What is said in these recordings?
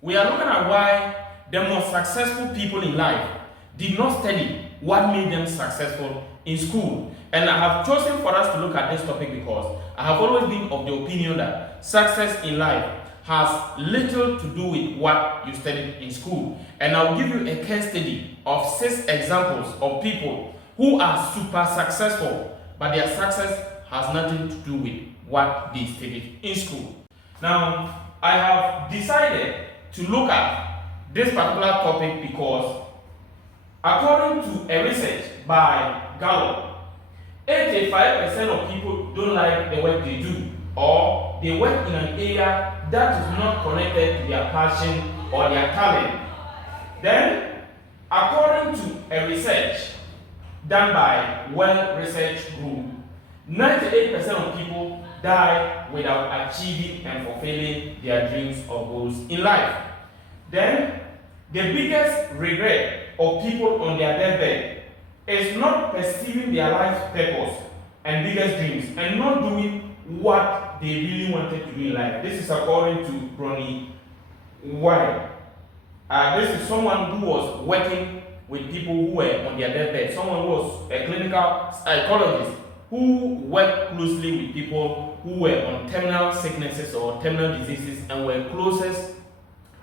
We are looking at why the most successful people in life did not study what made them successful in school. And I have chosen for us to look at this topic because I have always been of the opinion that success in life has little to do with what you studied in school. And I will give you a case study of 6 examples of people who are super successful, but their success has nothing to do with what they studied in school. Now, I have decided to look at this particular topic because according to a research by Gallup, 85% of people don't like the work they do, or they work in an area that is not connected to their passion or their talent. Then, according to a research done by Well Research Group, 98% of people die without achieving and fulfilling their dreams or goals in life. Then, the biggest regret of people on their deathbed is not perceiving their life's purpose and biggest dreams and not doing what they really wanted to do in life. This is according to Bronnie Ware. This is someone who was working with people who were on their deathbed, someone who was a clinical psychologist who worked closely with people who were on terminal sicknesses or terminal diseases and were closest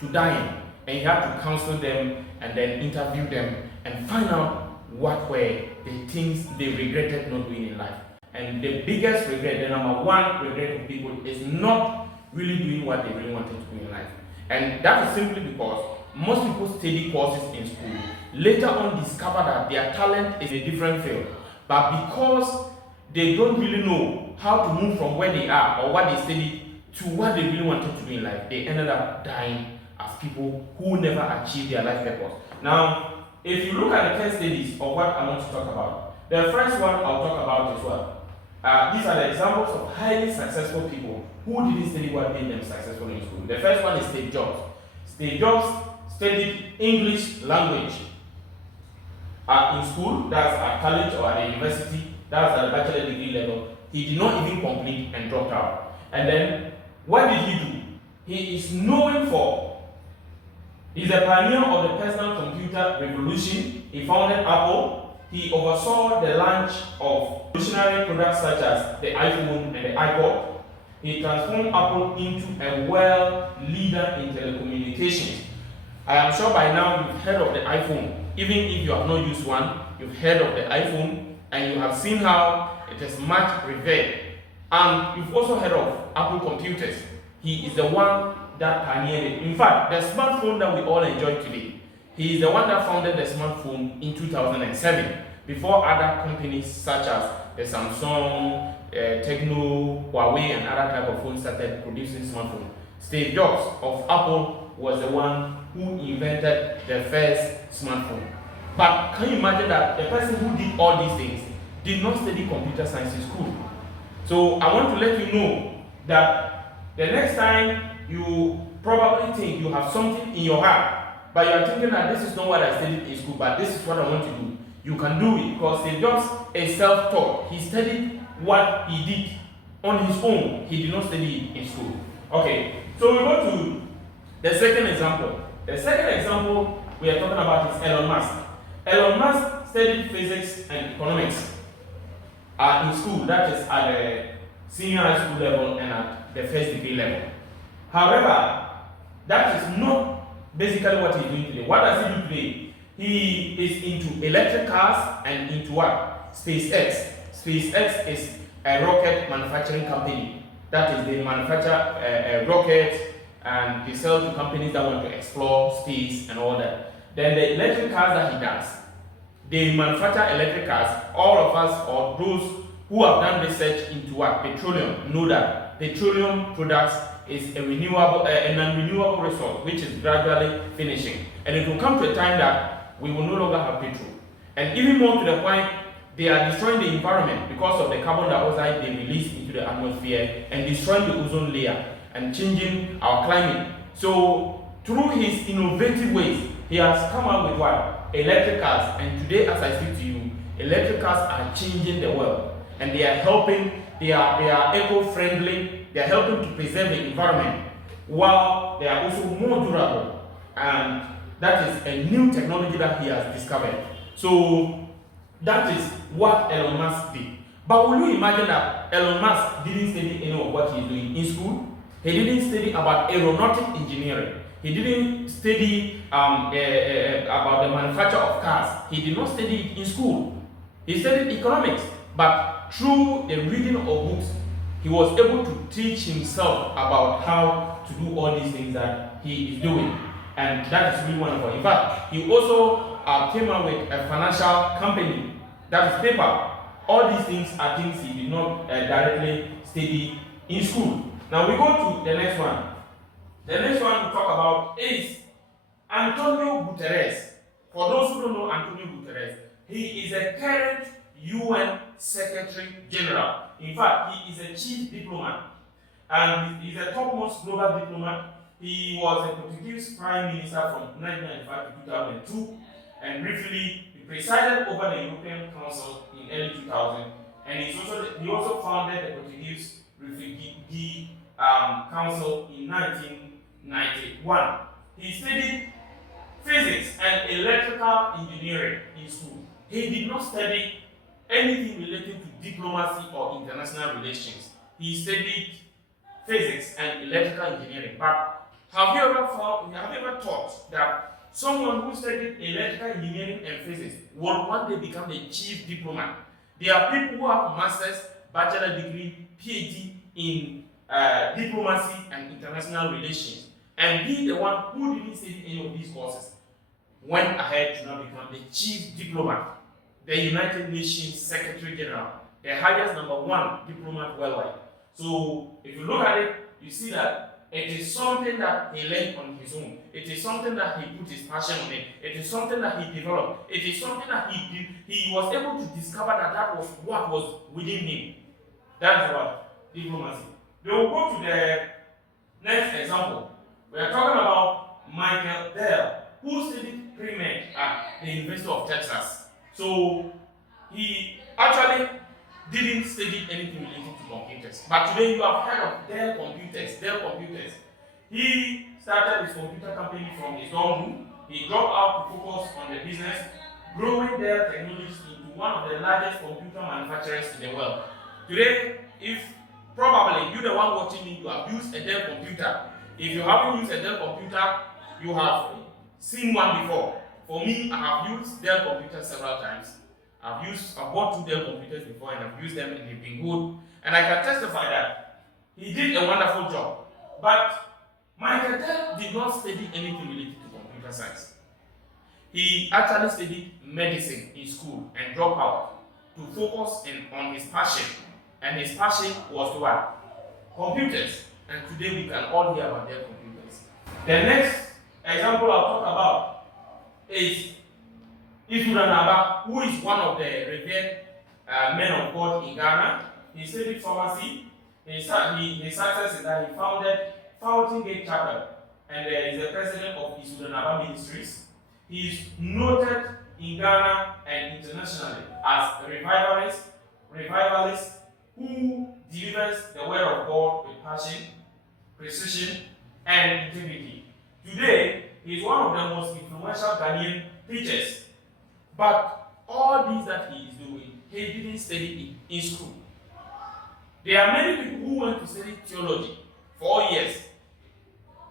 to dying. And he had to counsel them and then interview them and find out what were the things they regretted not doing in life. And the biggest regret, the number one regret of people is not really doing what they really wanted to do in life. And that is simply because most people study courses in school, later on discover that their talent is a different field. But because they don't really know how to move from where they are or what they study to what they really wanted to do in life, they ended up dying as people who never achieved their life purpose. Now, if you look at the case studies of what I want to talk about, the first one I'll talk about is what? These are the examples of highly successful people who didn't study what made them successful in school. The first one is Steve Jobs. Steve Jobs studied English language in school, that's at college or at the university, that's at the bachelor degree level. He did not even complete and dropped out. And then, what did he do? He is known for, he's a pioneer of the personal computer revolution. He founded Apple. He oversaw the launch of revolutionary products such as the iPhone and the iPod. He transformed Apple into a world leader in telecommunications. I am sure by now you've heard of the iPhone. Even if you have not used one, you've heard of the iPhone and you have seen how it is much revered. And you've also heard of Apple computers. He is the one that pioneered it. In fact, the smartphone that we all enjoy today, he is the one that founded the smartphone in 2007, before other companies such as the Samsung, Tecno, Huawei, and other type of phones started producing smartphones. Steve Jobs of Apple was the one who invented the first smartphone. But can you imagine that the person who did all these things did not study computer science in school? So I want to let you know that the next time you probably think you have something in your heart, but you are thinking that this is not what I studied in school, but this is what I want to do, you can do it because Steve Jobs is self-taught. He studied what he did on his own. He did not study in school. Okay, so we go to the second example. The second example we are talking about is Elon Musk. Elon Musk studied physics and economics in school, that is at the senior high school level and at the first degree level. However, that is not basically what he's doing today. What does he do today? He is into electric cars and into what? SpaceX. SpaceX is a rocket manufacturing company. That is, they manufacture a rocket and they sell to companies that want to explore space and all that. Then the electric cars that he does, they manufacture electric cars. All of us, or those who have done research into what? Petroleum, know that petroleum products is a renewable, a non-renewable resource which is gradually finishing. And it will come to a time that we will no longer have petrol. And even more to the point, they are destroying the environment because of the carbon dioxide they release into the atmosphere and destroying the ozone layer and changing our climate. So through his innovative ways, he has come up with what? Electric cars. And today, as I speak to you, electric cars are changing the world. And they are helping, they are eco-friendly, they are helping to preserve the environment. while they are also more durable. And that is a new technology that he has discovered. So that is what Elon Musk did. But will you imagine that Elon Musk didn't study any of what he's doing in school? He didn't study about aeronautic engineering. He didn't study about the manufacture of cars. He did not study it in school. He studied economics. But through the reading of books, he was able to teach himself about how to do all these things that he is doing. And that is really wonderful. In fact, he also came up with a financial company, that is PayPal. All these things are things he did not directly study in school. Now we go to the next one. The next one we talk about is Antonio Guterres. For those who don't know Antonio Guterres, he is a current UN Secretary General. In fact, he is a chief diplomat and he is a topmost global diplomat. He was a Portuguese Prime Minister from 1995 to 2002, and briefly he presided over the European Council in early 2000, and he also founded the Portuguese Refugee Council in 1991. He studied physics and electrical engineering in school. He did not study anything related to diplomacy or international relations. He studied physics and electrical engineering. But have you ever thought that someone who studied electrical engineering and physics will one day become a chief diplomat? There are people who have masters, bachelor degree, PhD in diplomacy and international relations, and he, the one who didn't study any of these courses, went ahead to now become the chief diplomat, the United Nations Secretary General, the highest #1 diplomat worldwide. So if you look at it, you see that it is something that he learned on his own. It is something that he put his passion on it. It is something that he developed. It is something that he did. He was able to discover that was what was within him. That is what diplomacy. We will go to the next example. We are talking about Michael Dell, who studied pre-med at the University of Texas. So he actually didn't study anything related to computers. But today you have heard of Dell Computers. He started his computer company from his dorm room. He dropped out to focus on the business, growing Dell Technologies into one of the largest computer manufacturers in the world. Today, if probably you the one watching me, you have used a Dell computer. If you haven't used a Dell computer, you have seen one before. For me, I have used Dell computers several times. I've bought 2 Dell computers before and I've used them and they've been good. And I can testify that he did a wonderful job. But Michael Dell did not study anything related to computer science. He actually studied medicine in school and dropped out to focus on his passion. And his passion was what? Computers. And today we can all hear about their computers. The next example I'll talk about is Ituran Aba, who is one of the revered men of God in Ghana. He studied pharmacy. His success is that he founded Fountain Gate Chapel and is the president of Ituran Aba Ministries. He is noted in Ghana and internationally as a revivalist who delivers the word of God with passion, precision, and integrity. Today, he is one of the most influential Ghanaian preachers. But all these that he is doing, he didn't study it in school. There are many people who went to study theology for 4 years.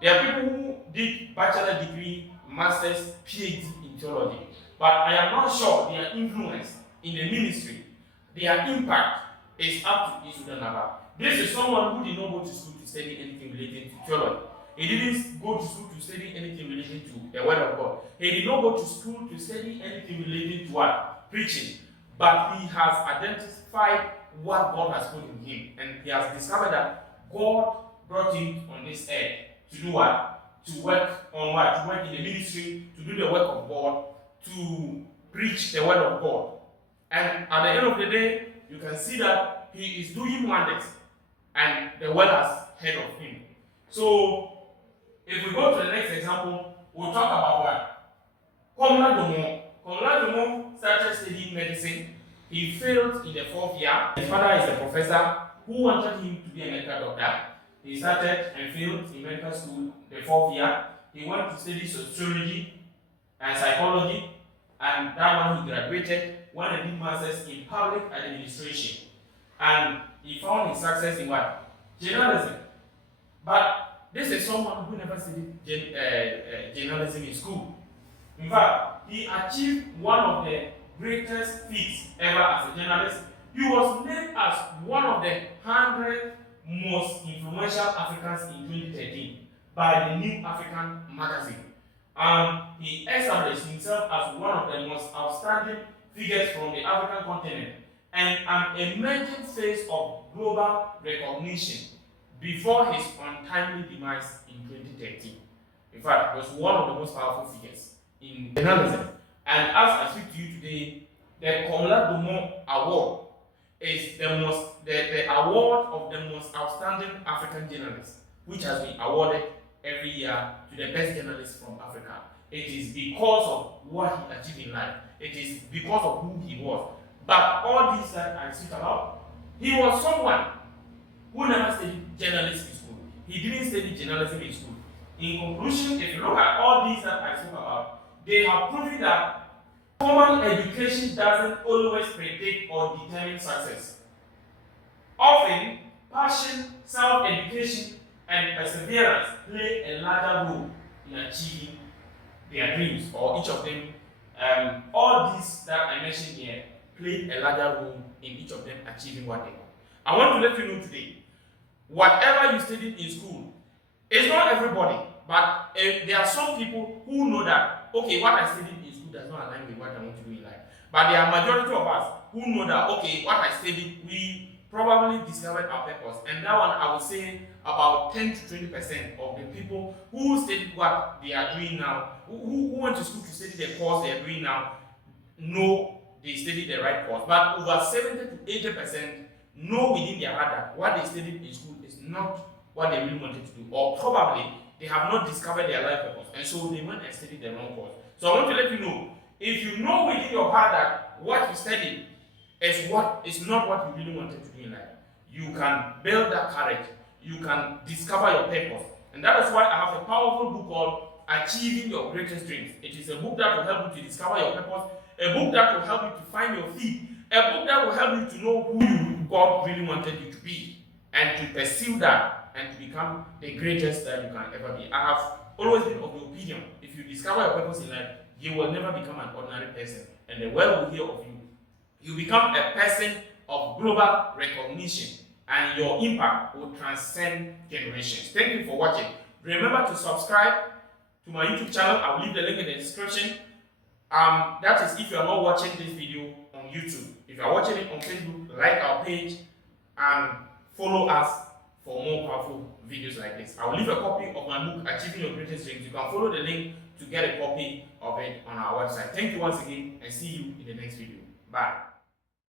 There are people who did bachelor degree, master's, PhD in theology. But I am not sure their influence in the ministry, their impact is up to Isudan Naba. This is someone who did not go to school to study anything related to theology. He didn't go to school to study anything related to the Word of God. He did not go to school to study anything related to what? Preaching. But he has identified what God has put in him. And he has discovered that God brought him on this earth to do what? To work on what? To work in the ministry, to do the work of God, to preach the Word of God. And at the end of the day, you can see that he is doing wonders. And the world has heard of him. So, if we go to the next example, we'll talk about what? Komla Domo. Komla Domo started studying medicine. He failed in the 4th year. His father is a professor who wanted him to be a medical doctor. He started and failed in medical school the 4th year. He went to study sociology and psychology, and that one he graduated, went and did masters in public administration. And he found his success in what? Journalism. But this is someone who never studied journalism in school. In fact, he achieved one of the greatest feats ever as a journalist. He was named as one of the 100 most influential Africans in 2013 by the New African magazine. He established himself as one of the most outstanding figures from the African continent and an emerging face of global recognition before his untimely demise in 2013. In fact, he was one of the most powerful figures in journalism. And as I speak to you today, the Comla Dumont Award is the award of the most outstanding African journalist, which has been awarded every year to the best journalist from Africa. It is because of what he achieved in life. It is because of who he was. But all these that I speak about, he was someone who never studied journalism in school. He didn't study journalism in school. In conclusion, if you look at all these that I spoke about, they have proven that formal education doesn't always predict or determine success. Often, passion, self-education, and perseverance play a larger role in achieving their dreams, or each of them. All these that I mentioned here play a larger role in each of them achieving what they want. I want to let you know today, whatever you studied in school, it's not everybody, but there are some people who know that, okay, what I studied in school does not align with what I want to do in life. But there are majority of us who know that, okay, what I studied, we probably discovered our purpose. And that one, I would say about 10 to 20% of the people who studied what they are doing now, who went to school to study the course they are doing now, know they studied the right course. But over 70 to 80% know within their heart that what they studied in school is not what they really wanted to do. Or probably they have not discovered their life purpose. And so they went and studied the wrong course. So I want to let you know, if you know within your heart that what you studied is not what you really wanted to do in life, you can build that courage. You can discover your purpose. And that is why I have a powerful book called Achieving Your Greatest Dreams. It is a book that will help you to discover your purpose, a book that will help you to find your feet, a book that will help you to know who God really wanted you to be, and to pursue that and to become the greatest that you can ever be. I have always been of the opinion, if you discover your purpose in life, you will never become an ordinary person, and the world will hear of you. You become a person of global recognition, and your impact will transcend generations. Thank you for watching. Remember to subscribe to my YouTube channel. I will leave the link in the description. That is if you are not watching this video on YouTube. If you are watching it on Facebook, like our page and follow us for more powerful videos like this. I will leave a copy of my book, Achieving Your Greatest Dreams. You can follow the link to get a copy of it on our website. Thank you once again, and see you in the next video. Bye.